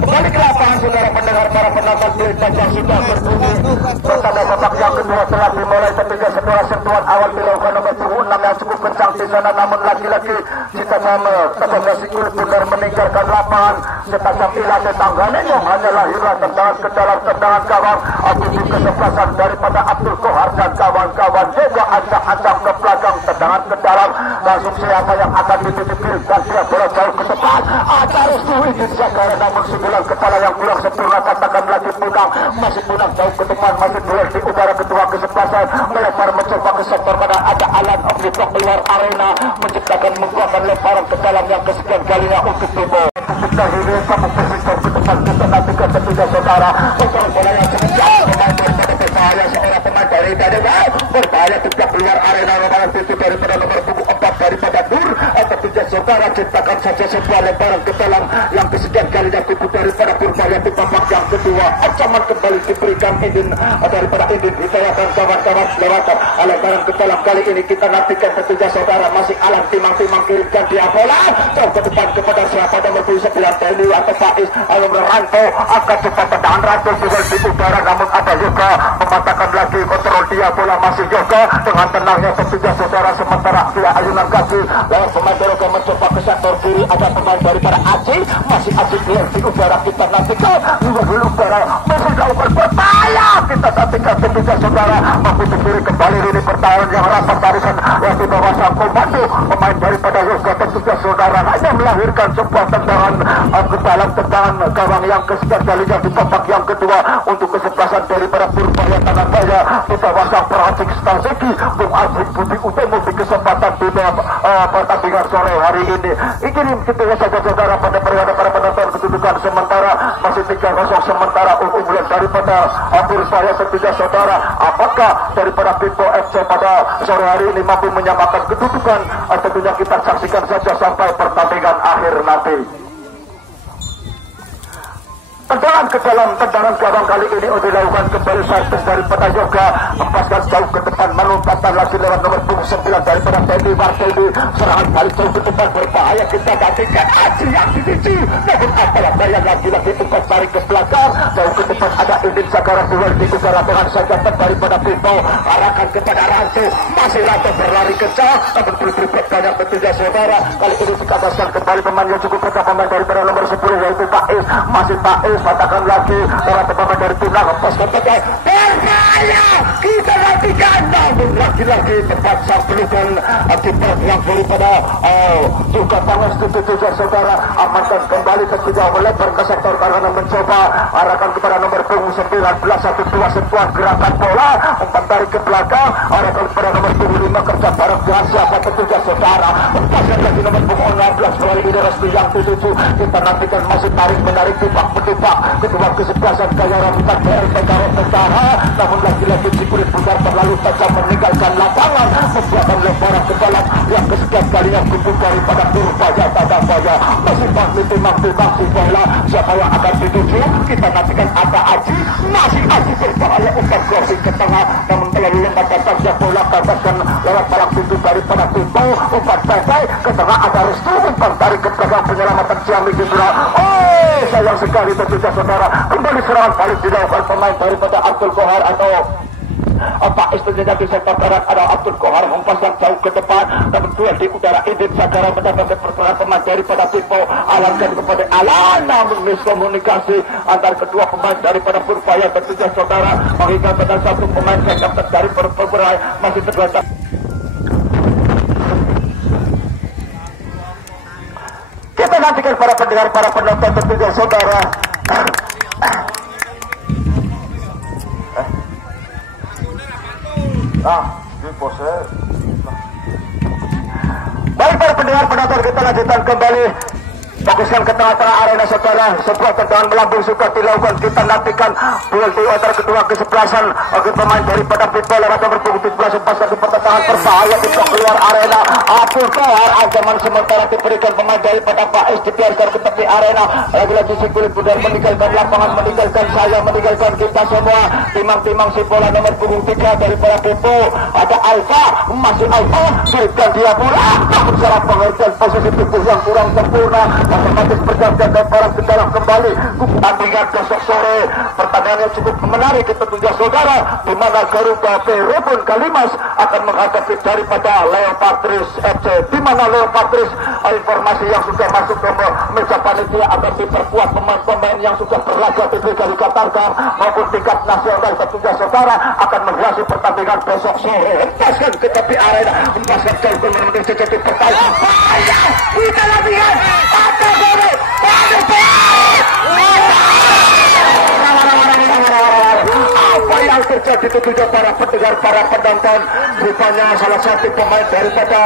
kembali ke lapangan, saudara pendengar, para penonton Pilpres yang sudah berbunyi. Pertanda babak yang kedua telah dimulai ketika sebuah sentuhan awal dilakukan nomor 26 yang cukup kencang di sana, namun lagi-lagi Cita Nama tenaga sikul benar meninggalkan lapangan. Setajam ilah tetangganya yang hanya lahirlah tendangan ke dalam tendangan gawang. Akibat kesebelasan daripada Abdul Kohar dan kawan-kawan juga ancang-ancang ke belakang, tendangan ke dalam. Langsung siapa yang akan dititipkan, dia bola jauh ke depan. Ada Restu ini Jagara, namun sebulan kepala yang kurang sempurna, katakan lagi punang, masih punang jauh ke depan, masih duel di udara kedua kesebelasan, melebar mencoba ke sektor mana ada Alan Omniblok keluar arena, menciptakan menggunakan lemparan ke dalam yang kesekian kalinya untuk Bebo. Kita ini kamu berbicara ke depan, kita nantikan ketiga saudara, kontrol bola yang sebentar, pemain daripada berbahaya, seorang pemain dari berbahaya tidak keluar arena, lemparan pintu daripada nomor 4 daripada Nur, atau tiga saudara ciptakan saja sebuah lemparan ke dalam yang kesekian kalinya tipu daripada berbahaya di babak yang kedua. Ancaman kembali diberikan Indin daripada Indin Hidayat dan kawan-kawan lewatan lemparan ke dalam. Kali ini kita nantikan ketiga saudara, masih Alam timang-timang kirimkan dia bola jauh ke depan kepada siapa nomor 9 TNI atau Faiz Alum Ranto, akan cepat tendangan Ranto juga di udara, namun ada juga mematahkan lagi kontrol dia bola, masih juga dengan tenangnya ketiga saudara, sementara dia ayunan kaki lewat pemain Beroga mencoba ke sektor kiri, ada pemain daripada Aji, masih Aji keluar di udara, kita nantikan di udara masih dilakukan berbahaya, kita nantikan ketiga saudara mampu diberi kembali ini pertahanan yang rapat barisan yang di bawah sang komando pemain daripada Yoga. Ketiga saudara hanya melahirkan sebuah tendangan ke dalam tendangan gawang yang kesekian kalinya di babak yang kedua untuk kesebelasan daripada Purbaya Tanahjaya di bawah sang perhati strategi Bung Aziz Budi Utomo di kesempatan di pertandingan sore hari ini. Ikirim kita saja saudara pada periode para penonton, kedudukan sementara masih 3-0 sementara unggulan daripada Purbaya ketiga saudara. Apakah daripada Bimbo FC pada sore hari ini mampu menyamakan kedudukan? Tentunya kita saksikan saja sampai pertandingan akhir nanti. Tendangan ke dalam, tendangan gawang kali ini dilakukan kembali Sartes daripada Yoga, lepaskan jauh ke depan, melompatkan lagi lewat nomor 9 daripada Teddy Martelli. Serangan balik jauh ke depan berbahaya, kita nantikan Aji yang dituju, namun apalah daya lagi-lagi umpan tarik ke belakang, jauh ke depan ada Indin Sagara duel di udara dengan senjata daripada Pimpo, arahkan kepada Ranto, masih Ranto berlari kencang, namun beribet banyak tentunya saudara. Kali ini dikabaskan kembali pemain yang cukup kencang, pemain daripada nomor 10 yaitu Faiz, masih Faiz, katakan lagi para pemain dari Tuna lepaskan saja berbahaya, kita nantikan, namun lagi-lagi tempat sang pelukan akibat yang daripada juga tangan setuju saudara, amankan kembali ketika melebar ke sektor karena mencoba arahkan kepada nomor 19 1-2 sentuhan gerakan bola, umpan tarik ke belakang, arahkan kepada nomor 5 kerja bareng dengan siapa tentunya saudara, lepaskan lagi nomor 16 kali ini resmi yang dituju, kita nantikan masih tarik menarik tipak kedua kesebelasan gaya rambutan BLPK Tentara, namun lagi-lagi si kulit putar terlalu tajam meninggalkan lapangan, membuatkan lebaran ke dalam yang kesekian kalinya kumpul daripada Purbaya Tadabaya, masih timang si bola, siapa yang akan dituju, kita nantikan ada Aji, masih Aji berbahaya, umpan crossing ke tengah, namun terlalu lembat datangnya bola bebaskan lewat palang pintu daripada Pimpo, umpan pendek ke tengah ada Restu, umpan tarik ke belakang penyelamatan Ciamik Indra. Sayang sekali tentunya saudara, kembali serangan balik dilakukan pemain daripada Abdul Kohar atau apa istilahnya di sektor barat ada Abdul Kohar hempaskan jauh ke depan, namun duel di udara Indin Sagara mendapatkan pertolongan pemain daripada Pimpo, alankan kepada Alan, namun miskomunikasi antar kedua pemain daripada Purbaya tentunya saudara, mengingatkan satu pemain sektor dari Purbaya masih tergeletak. Kita nantikan para pendengar, para penonton tentunya saudara. Baik para pendengar, penonton, kita lanjutkan kembali. Fokuskan ke tengah-tengah arena saudara, sebuah tendangan melambung suka dilakukan, kita nantikan duel di antara kedua kesebelasan bagi pemain daripada Pimpo lewat nomor 17 pas lagi pertentangan berbahaya itu keluar arena. Abdul Kohar ancaman sementara diberikan pemain daripada Faiz, dibiarkan ke tepi arena, lagi-lagi si kulit pudar meninggalkan lapangan, meninggalkan saya, meninggalkan kita semua, timang-timang si bola nomor 3 daripada Pimpo, ada Alfa, masih Alfa, berikan dia bola, namun salah pengertian posisi tubuh yang kurang sempurna, otomatis bergantian dan orang ke dalam kembali. Pertandingan besok sore, pertandingan cukup menarik tentunya saudara, di mana Garuda Rebun Kalimas akan menghadapi daripada Leo Patris FC, di mana Leo Patris informasi yang sudah masuk ke meja panitia akan diperkuat pemain-pemain yang sudah berlaga di Liga Qatar maupun tingkat nasional tentunya saudara akan menghiasi pertandingan besok sore. Hempaskan ke tepi arena, hempaskan jauh ke menuju jadi pertandingan. Kita latihan. Apa yang terjadi tentunya para pendengar, para penonton, rupanya salah satu pemain daripada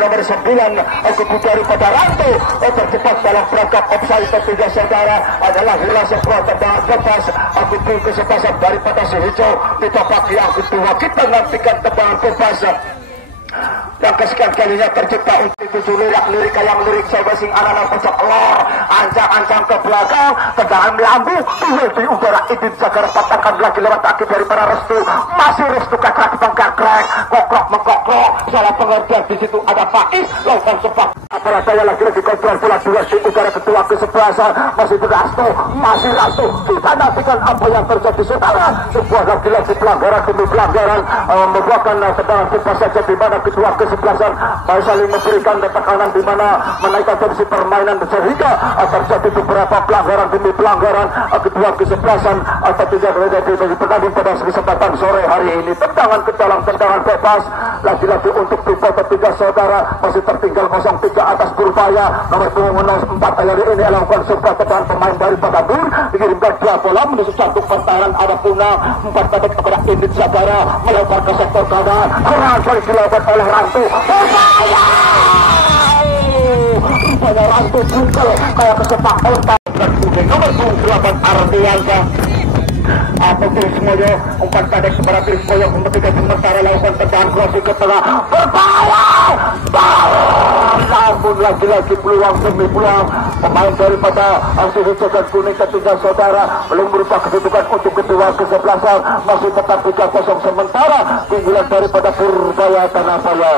nomor 9 kubu daripada Ranto terjebak dalam perangkap offside tentunya saudara, adalah hilang sebuah tendangan bebas kubu kesebelasan daripada si hijau di babak yang kedua. Kita nantikan tendangan bebas yang kesekian kalinya tercipta untuk tujuh lirik yang lirik saya basing anak-anak pojok lor, ancang-ancang ke belakang, tendangan melambung, duel di udara Indin Sagara patahkan lagi lewat kaki daripada Restu, masih Restu kakak bangkakrek, kokrok mengkokrok, salah pengertian di situ ada Faiz, lakukan sepak. Apalah saya lagi-lagi kontrol bola duel di udara kedua kesebelasan, masih Rasto, masih Rasto, kita nantikan apa yang terjadi saudara, sebuah lagi-lagi pelanggaran demi pelanggaran, membuahkan tendangan bebas saja di mana kedua kesebelasan saling memberikan tekanan di mana menaikkan tensi permainan sehingga terjadi beberapa pelanggaran demi pelanggaran kedua kesebelasan atau tidak terjadi bagi pertandingan pada kesempatan sore hari ini. Tendangan ke dalam, tendangan bebas lagi-lagi untuk Pimpo ketiga saudara, masih tertinggal 0-3 atas Purbaya. Nomor 4 hari ini lakukan sebuah tendangan pemain daripada Dur, dikirimkan dua bola menuju jantung pertahanan, ada Puna 4 pendek kepada Indin Sagara melebar ke sektor kanan, serangan kali dilakukan oleh Rantu. Berbahaya! Rupanya Rantu bukel kayak kesepak otak. Nomor 8 Ardiansa atau Trismoyo, umpan pendek kepada Trismoyo ketika sementara lakukan tendangan crossing ke tengah berbahaya, namun lagi-lagi peluang demi peluang pemain daripada Aksi Hijaukan Kuning ketiga saudara belum berupa kedudukan untuk kedua kesebelasan, masih tetap 3-0 sementara keunggulan daripada Purbaya Tanahpaya.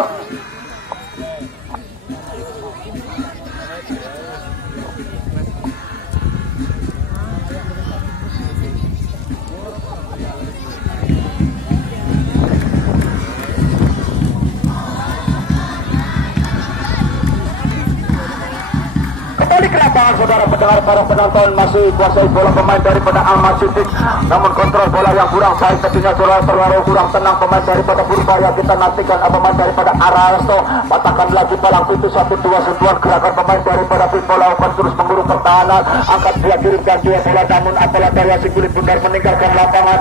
Kembali ke lapangan saudara pendengar, para penonton masih kuasai bola pemain daripada Ahmad Siddiq, namun kontrol bola yang kurang baik tentunya saudara, terlalu kurang tenang pemain daripada Purbaya. Kita nantikan pemain daripada Arasto patahkan lagi palang pintu 1-2 sentuhan gerakan pemain daripada Pipo lakukan terus mengurung pertahanan, angkat dia kirimkan dua bola, namun apalah daya si kulit bundar meninggalkan lapangan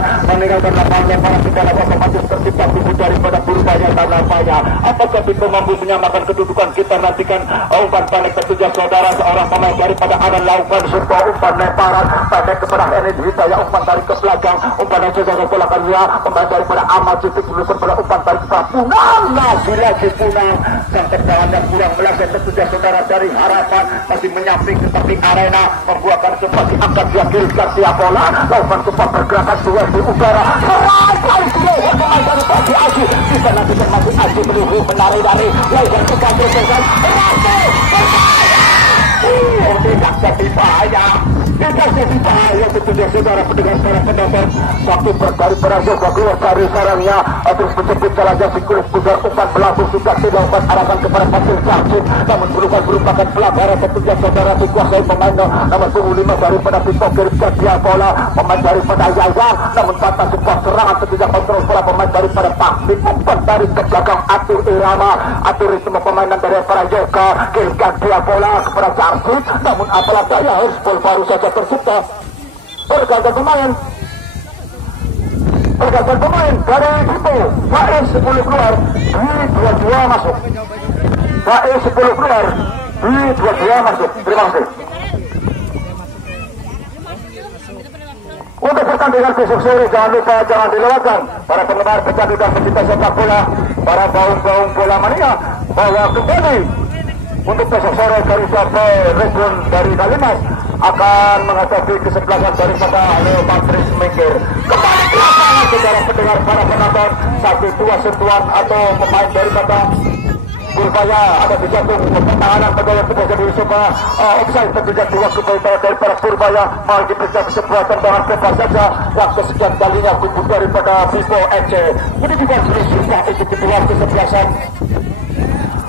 yang para kita otomatis tercipta tubuh daripada Purbaya Tanahpaya. Apakah Pipo mampu menyamakan kedudukan? Kita nantikan umpan panik tertuju saudara, seorang pemain daripada Anan lakukan sebuah umpan lemparan pendek kepada Enis Hidayah, umpan tarik ke belakang, umpan yang sudah dilakukan dia pemain daripada Ahmad Siddiq menuliskan pada umpan tarik ke Punang, lagi-lagi Punang sang tendangan yang kurang meleset tertuju saudara dari Harapan masih menyamping seperti arena membuatkan cepat diangkat dia kirimkan dia bola lakukan cepat pergerakan dua di udara serang pemain daripada Aji kita nantikan masih Aji menuju menari-nari lakukan kekantukan tidak jadi bahaya tentunya saudara pendengar, para penonton. Satu dari berhasil keluar dari sarangnya terus menjemput jalannya si kulit bundar, umpan melambung juga dilakukan arahkan kepada Fasil Syahid, namun bukan merupakan pelanggaran tentunya saudara dikuasai pemain nomor 25 daripada Pipo kirimkan dia bola pemain daripada Yaya, namun patah sebuah serangan tentunya kontrol bola pemain daripada Pakti, umpan dari ke belakang Atur Irama, atur ritme permainan dari para Yoga kirimkan dia bola kepada Syahid, namun apalah daya harus baru saja tercipta pergantian pemain dari Pipo. Faiz 10 keluar, Dwi 22 masuk. Faiz 10 keluar, Dwi 22 masuk. Terima kasih. Untuk pertandingan besok sore jangan lupa, jangan dilewatkan para penggemar pecandu dan pecinta sepak bola, para baung-baung bola mania, bahwa kembali untuk besok sore Garuda Redbone dari Kalimas akan menghadapi kesebelasan daripada Leopardris Minggir. Kembali ke lapangan saudara pendengar, para penonton, 1-2 sentuhan atau pemain daripada Purbaya ada dijantung pertahanan pada kepada Yusufa offside tentunya dua kembali daripada Purbaya mau diberikan sebuah tendangan bebas saja yang kesekian kalinya kubu daripada Pipo FC. Ini juga sudah untuk kedua kesebelasan.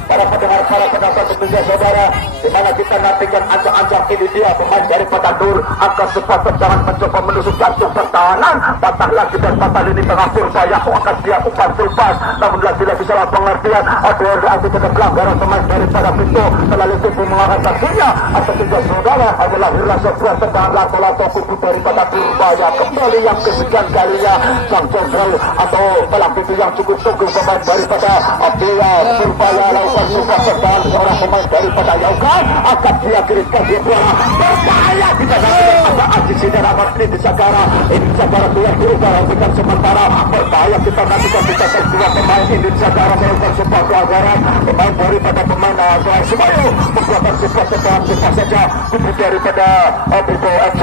Para pendengar, para penonton tentunya saudara, di mana kita nantikan ancang-ancang ini dia pemain daripada Nur angkat sebuah tendangan mencoba menusuk jantung pertahanan, patah lagi dan patah lini tengah Purbaya angkat dia umpan bebas, namun lagi-lagi salah pengertian ada ke pelanggaran pemain daripada Pipo selalu tipu mengarah kakinya atau tidak saudara adalah hilang sebuah tendangan lato-lato kubu daripada Purbaya. Kembali yang kesekian kalinya sang jenderal atau pelang pintu yang cukup tunggu pemain daripada Abdullah Purbaya lakukan sebuah tendangan seorang pemain daripada Yoga akan dia kirimkan dia bola berbahaya kita ada Aji Sinar Ahmad ini Sagara keluar di udara bukan sementara berbahaya kita nantikan kita kedua pemain ini Sagara melakukan sebuah pelanggaran pemain daripada pemain Sumayo membuatkan sebuah tendangan bebas saja kubu daripada Pipo FC.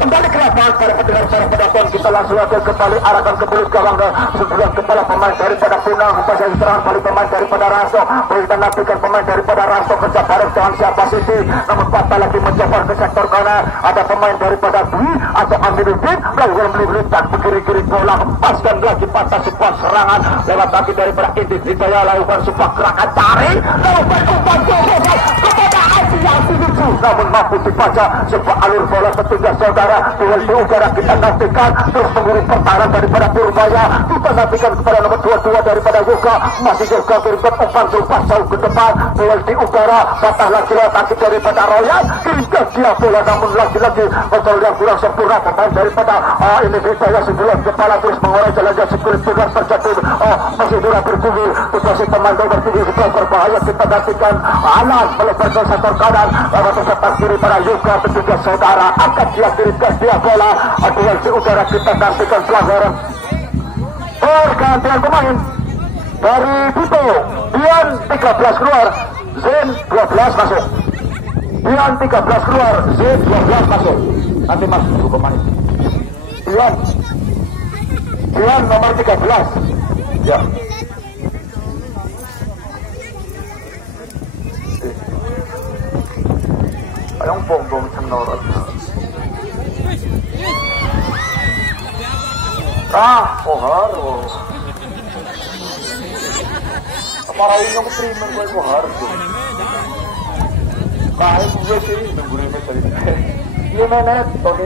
Kembali ke lapangan para pendengar, para penonton, kita langsung aja kembali arahkan kembali gawang sebulan kepala pemain daripada Punang, pasal serangan balik pemain daripada Rasto. Kita nantikan pemain daripada Rasto kerja bareng dengan siapa Siti, namun patah lagi mencoba ke sektor kanan. Ada pemain daripada Dwi atau Aminuddin melakukan melintang kiri-kiri bola, lepaskan lagi patah sebuah serangan lewat kaki daripada Indit Hidayah lakukan sebuah gerakan tarik, lakukan umpan kepada Aji yang dibutuh namun mampu dibaca sebuah alur bola ketiga saudara. Duel di udara kita nantikan terus mengirim pertahanan daripada Purbaya. Kita nantikan kepada nomor 22 daripada Yoga. Masih Yoga kirimkan umpan berubah jauh ke depan. Duel di udara, patah lagi kaki daripada Royan. Kirimkan dia bola namun lagi-lagi kontrol yang kurang sempurna pemain daripada ini Hidayah sebelum kepala terus mengorai jalan-jalan sekulit pegang terjatuh. Masih Dura bergumul situasi pemain nomor 7 juga berbahaya. Kita nantikan Alan melebarkan sektor kanan lawan sektor kiri pada Yoga ketiga saudara akan dia kirimkan dia bola. Duel di udara kita nantikan pelanggaran pergantian pemain dari Tito. Dian 13 keluar, Zen 12 masuk. Dian 13 keluar, Zen 12 masuk. Nanti masuk pemain Dian nomor 13 ya. Ayong bongbong cennorot. Kohar. Parahin yung primer ko ay kohar. Kahit gue sih nungguin tadi. Iya menet, oke.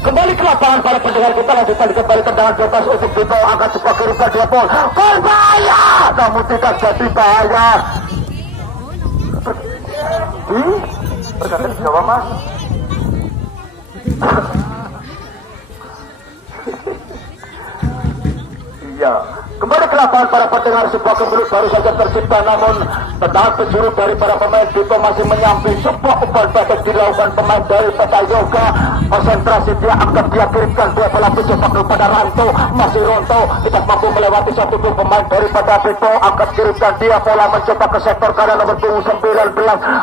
Kembali ke lapangan para pendengar kita, lanjutkan kembali tendangan bebas untuk Tito angkat cepat kirimkan dia bol. Berbahaya, namun tidak jadi bahaya. Pergantian Jawa mas. Iya. Kembali ke lapangan para pendengar, sebuah kemelut baru saja tercipta, namun tendangan penjuru dari para pemain Tito masih menyamping sebuah umpan pendek dilakukan pemain dari Peta Yoga. Konsentrasi dia angkat, dia kirimkan dua bola mencoba kepada Ranto, masih Ronto tidak mampu melewati satu dua pemain daripada Tito. Angkat kirimkan dia bola mencoba ke sektor kanan nomor 19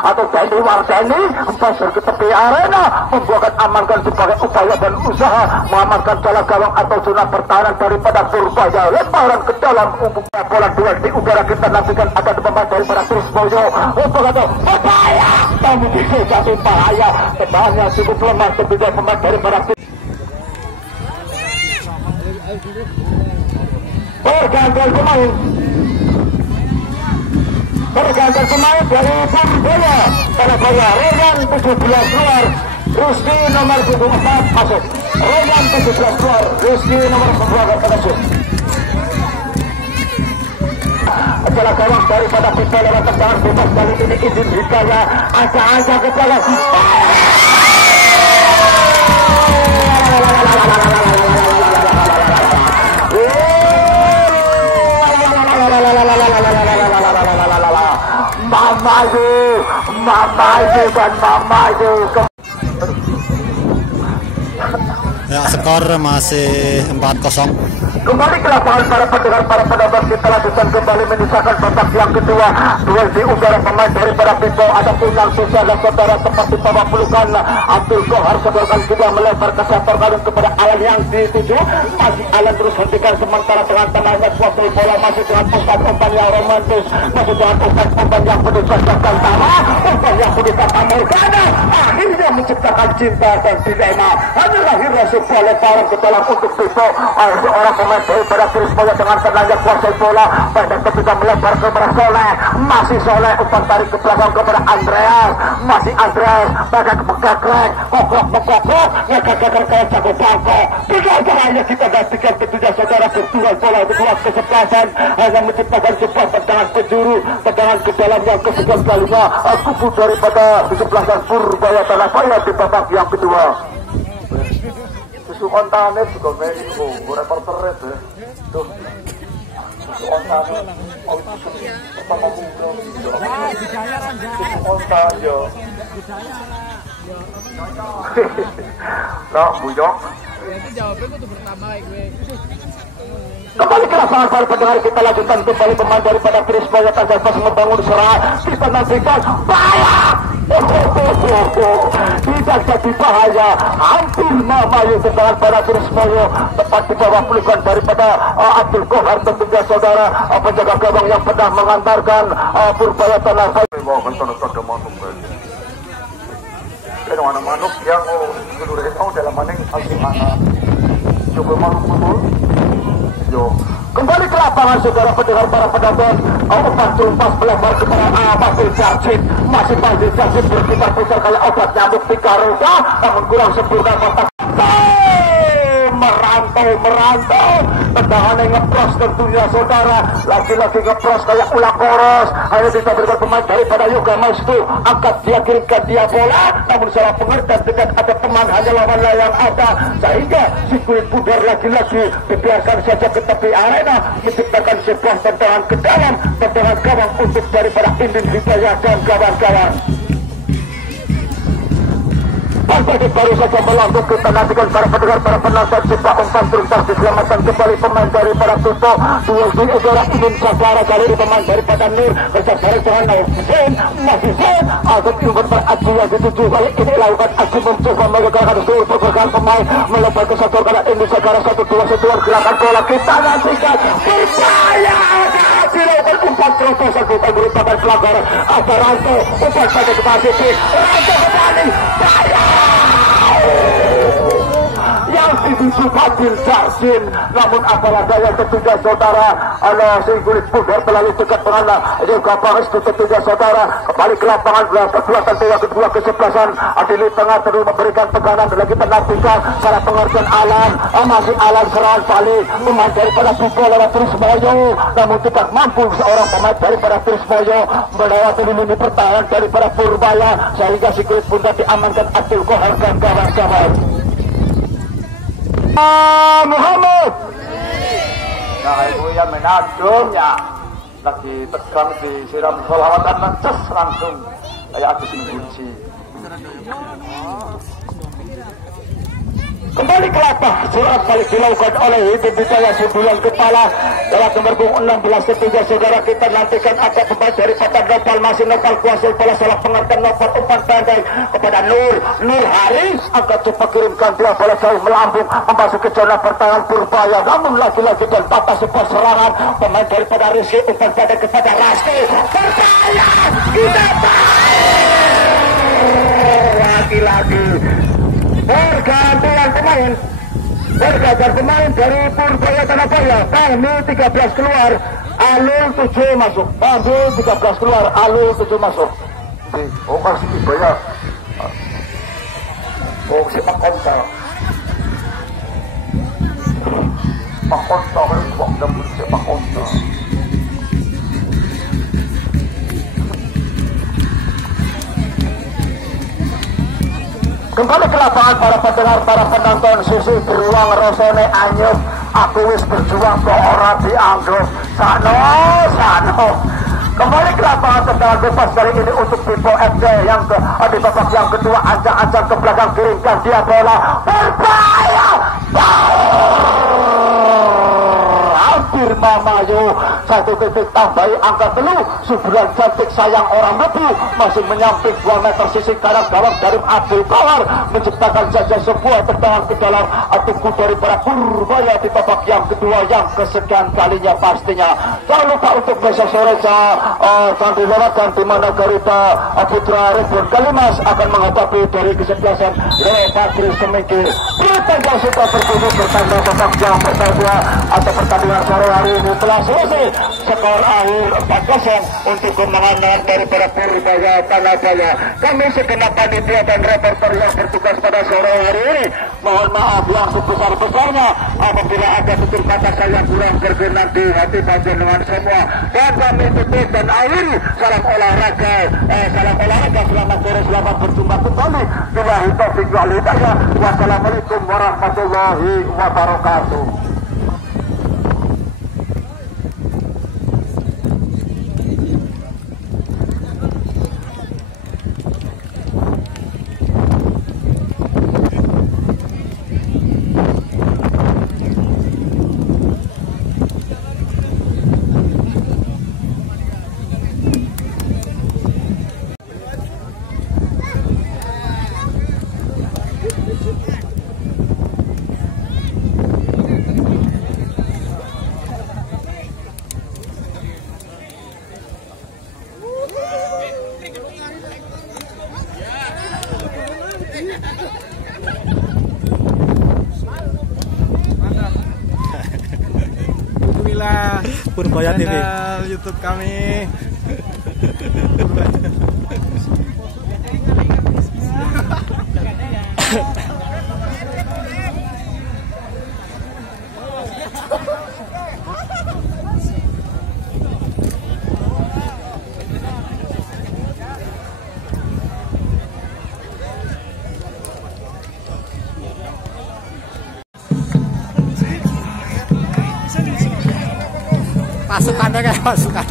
atau Denny Wardeni, pasir ke tepi arena, membuatkan amankan sebagai upaya dan usaha mengamankan jalan gawang atau zona pertahanan daripada Purbaya. Lemparan ke dalam umumnya bola duel di udara kita nantikan ada pemain daripada Trismoyo. Berbahaya, namun tidak jadi bahaya. Tendangannya cukup lemah ketika pemain daripada pergantian pemain dari Purbaya. Pada bola Royan 17 keluar, Rusdi nomor 24 masuk. Royan 17 keluar, Rusdi nomor 24 masuk. Adalah gawang daripada Tito lewat tendangan bebas kali ini izin Hidayah aja ke dalam. Mamayu. Ya, skor masih 4-0. Kembali ke lapangan para pendengar, para penonton, kita lanjutkan kembali menyisakan babak yang kedua. Duel di udara pemain daripada Tito ada Kunang Susah dan saudara tepat di bawah pelukan Abdul Kohar sebelumkan juga melebar ke sektor kanan kepada Alan yang dituju. Masih Alan terus hentikan sementara dengan tenangnya kuasai bola, masih dengan umpan yang romantis, masih dengan umpan yang penuh sajakan sama, umpan yang penuh kata Morgana. Akhirnya menciptakan cinta dan dilema. Hanya lahirnya sebuah lemparan ke dalam untuk Tito. Seorang pemain daripada Trismoyo dengan tenangnya kuasai bola, badan ketika melebar kepada Soleh, masih Soleh umpan tarik ke belakang kepada Andreas, masih Andreas badan kepegaklek, kokrok ngegagakan kayak jago bangko. Tidak caranya kita gantikan ketujuh saudara berduel bola untuk luas kesempatan, hanya menciptakan sebuah tendangan penjuru, tendangan ke dalam yang kesekian kalinya. Kubu daripada 17-an Purbaya Tanahpaya di babak yang kedua. Susu kontane juga menipu, reporter itu. Tuh. Susu kontane. Oh, susu pertama kumpulan. Susu kontan yo. Nah, buyok. Itu jawabnya gue tuh pertama gue. Kembali ke lapangan para pendengar, kita lanjutkan kembali pemain daripada Trismoyo Tanjapa membangun serangan. Kita nantikan bahaya. Tidak jadi bahaya, hampir Mamayu tendangan pada Trismoyo tepat di bawah pelukan daripada Abdul Kohar tentunya saudara penjaga gawang yang pernah mengantarkan Purbaya Tanahpaya. Ada mana manuk yang seluruh itu dalam maning asing anak. Coba manuk betul. Yo, Kembali ke lapangan saudara pendengar para penonton. Umpan terumpas melempar kepada Fadil Jarjin. Masih Fadil Jarjin berputar-putar kayak obat nyamuk tiga roda, namun kurang sempurna kotak. Merantau tendangan yang ngepros tentunya saudara, lagi-lagi ngepros kayak ulah koros. Hanya bisa berikan pemain daripada Yoga Mastu, angkat dia, kirimkan dia bola, namun salah pengertian tidak ada teman, hanya lawannya yang ada, sehingga si kulit pudar lagi-lagi dibiarkan saja ke tepi arena, menciptakan sebuah tendangan ke dalam, tendangan gawang untuk daripada Indin Hidayah dan kawan-kawan. Pasir baru saja melambung, kita nantikan para pendengar, para penonton. Coba umpan terus diselamatkan kembali pemain daripada Tuto. Duel di udara Indin Sagara kali ini pemain daripada Nur bersabar dengan Naif Hussein. Masih Hussein agak ingin beraji yang dituju kali ini lakukan aji mencoba menggerakkan seluruh pergerakan pemain melebar ke satu karena Indin Sagara 1-2 setuan gerakan bola. Kita nantikan berbahaya ada aji lakukan umpan terobosan bukan merupakan pelanggaran. Ada Ranto umpan pada ke Pasifik, Ranto kembali bahaya yang dituju Fadil Jarjin, namun apalah daya tentunya saudara, si kulit pudar terlalu dekat dengan juga Pangestu tentunya saudara. Kembali ke lapangan kedua tentunya kedua kesebelasan Adili tengah terus memberikan tekanan dan lagi menantikan salah pengertian Alan, masih Alan serangan balik pemain daripada Buko lewat Trismoyo, namun tidak mampu seorang pemain daripada Trismoyo melewati lini pertahanan daripada Purbaya, sehingga si kulit pudar diamankan Abdul Kohar dan kawan-kawan. Muhammad. Nah itu yang menadung ya, lagi tegang disiram sholawatan mences langsung kayak habis mengunci. Kembali ke lapangan, surat balik dilakukan oleh Indin Hidayah Subulan kepala dalam nomor 16 ketiga saudara. Kita nantikan ada pemain daripada Nopal, masih Nopal kuasai bola, salah pengertian Nopal umpan pendek kepada Nur Haris, akan coba kirimkan dia bola jauh melambung memasuki zona pertahanan Purbaya, namun lagi-lagi dan patah sebuah serangan pemain daripada Rizky, umpan pendek kepada Rasti Purbaya, kita lagi-lagi pergantian pemain, bergantian pemain dari Purbaya Tanabaya. Kami 13 keluar, Alul 7 masuk. Kami 13 keluar, Alul 7 masuk. Oh masih Purbaya. Oh si Pak Konta. Pak Konta kan buang dapur si Pak Konta. Kembali ke lapangan para pendengar, para penonton. Sisi beruang Rosone Anyup, aku wis berjuang kok ora dianggap. Sano. Kembali ke lapangan tendangan bebas dari ini untuk Bimbo FC yang di babak yang kedua, ancang-ancang ke belakang, kirimkan dia bola berbahaya. Hampir Mamayo, satu titik tambahi angka telu. Subulan cantik sayang orang lebu masih menyamping 2 meter sisi kanan gawang dari Abdul Kohar, menciptakan saja sebuah tendangan ke dalam tunggu daripada Purbaya di babak yang kedua yang kesekian kalinya pastinya. Jangan lupa untuk besok sore Sandi Lewat dan dimana Garita Putra Ridwan Kalimas akan menghadapi dari kesebelasan Patris Seminggi. Kita sudah berbunyi bertanda babak yang pertama atau pertandingan sore hari ini telah selesai. Skor akhir 4-0 untuk kemenangan daripada Purbaya Tanabaya. Kami segenap panitia dan reporter yang bertugas pada sore hari ini mohon maaf yang sebesar-besarnya apabila ada tutur kata saya kurang berkenan di hati panjenengan semua. Dan kami tutup dan akhiri salam olahraga, selamat sore, selamat berjumpa kembali. Billahi taufiq wal hidayah. Wassalamualaikum warahmatullahi wabarakatuh. Purbaya TV. Channel YouTube kami. Pasukannya kayak pasukan.